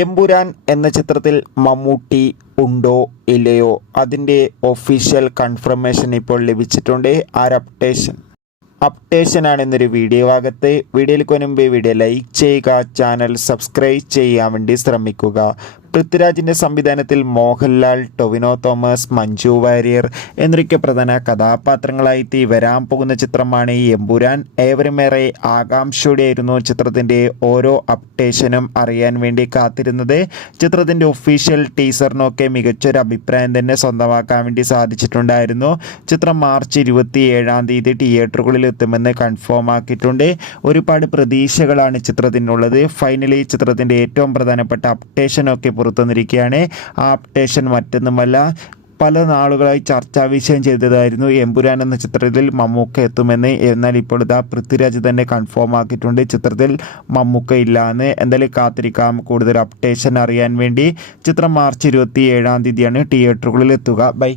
എമ്പുരാൻ എന്ന ചിത്രത്തിൽ മമ്മൂട്ടി ഉണ്ടോ ഇല്ലയോ? അതിൻ്റെ ഒഫീഷ്യൽ കൺഫർമേഷൻ ഇപ്പോൾ ലഭിച്ചിട്ടുണ്ട്. അപ്ഡേഷനാണ് എന്നൊരു വീഡിയോ ഭാഗത്ത്. വീഡിയോയിലേക്ക് മുൻപ് വീഡിയോ ലൈക്ക് ചെയ്യുക, ചാനൽ സബ്സ്ക്രൈബ് ചെയ്യാൻ വേണ്ടി ശ്രമിക്കുക. പൃഥ്വിരാജിൻ്റെ സംവിധാനത്തിൽ മോഹൻലാൽ, ടൊവിനോ തോമസ്, മഞ്ജു വാര്യർ എന്നൊക്കെ പ്രധാന കഥാപാത്രങ്ങളായി വരാൻ പോകുന്ന ചിത്രമാണ് എമ്പുരാൻ. ഏവരുമേറെ ആകാംക്ഷയോടെയായിരുന്നു ചിത്രത്തിൻ്റെ ഓരോ അപ്ഡേഷനും അറിയാൻ വേണ്ടി കാത്തിരുന്നത്. ചിത്രത്തിൻ്റെ ഒഫീഷ്യൽ ടീസറിനൊക്കെ മികച്ചൊരു അഭിപ്രായം തന്നെ സ്വന്തമാക്കാൻ വേണ്ടി സാധിച്ചിട്ടുണ്ടായിരുന്നു. ചിത്രം മാർച്ച് 27 തിയേറ്ററുകളിൽ എത്തുമെന്ന് കൺഫേം ആക്കിയിട്ടുണ്ട്. ഒരുപാട് പ്രതീക്ഷകളാണ് ചിത്രത്തിനുള്ളത്. ഫൈനലി ചിത്രത്തിൻ്റെ ഏറ്റവും പ്രധാനപ്പെട്ട അപ്ഡേഷനൊക്കെ പുറത്തുവന്നിരിക്കുകയാണ്. ആ അപ്ഡേഷൻ മറ്റൊന്നുമല്ല, പല നാളുകളായി ചർച്ചാ വിഷയം ചെയ്തതായിരുന്നു എമ്പുരാൻ എന്ന ചിത്രത്തിൽ മമ്മൂക്ക എത്തുമെന്ന്. എന്നാൽ ഇപ്പോൾ ഇതാ പൃഥ്വിരാജ് തന്നെ കൺഫേം ആക്കിയിട്ടുണ്ട് ചിത്രത്തിൽ മമ്മൂക്ക ഇല്ല എന്ന്. എന്തായാലും കാത്തിരിക്കാം കൂടുതൽ അപ്ഡേഷൻ അറിയാൻ വേണ്ടി. ചിത്രം മാർച്ച് 27 തിയതിയാണ് തിയേറ്ററുകളിൽ എത്തുക. ബൈ.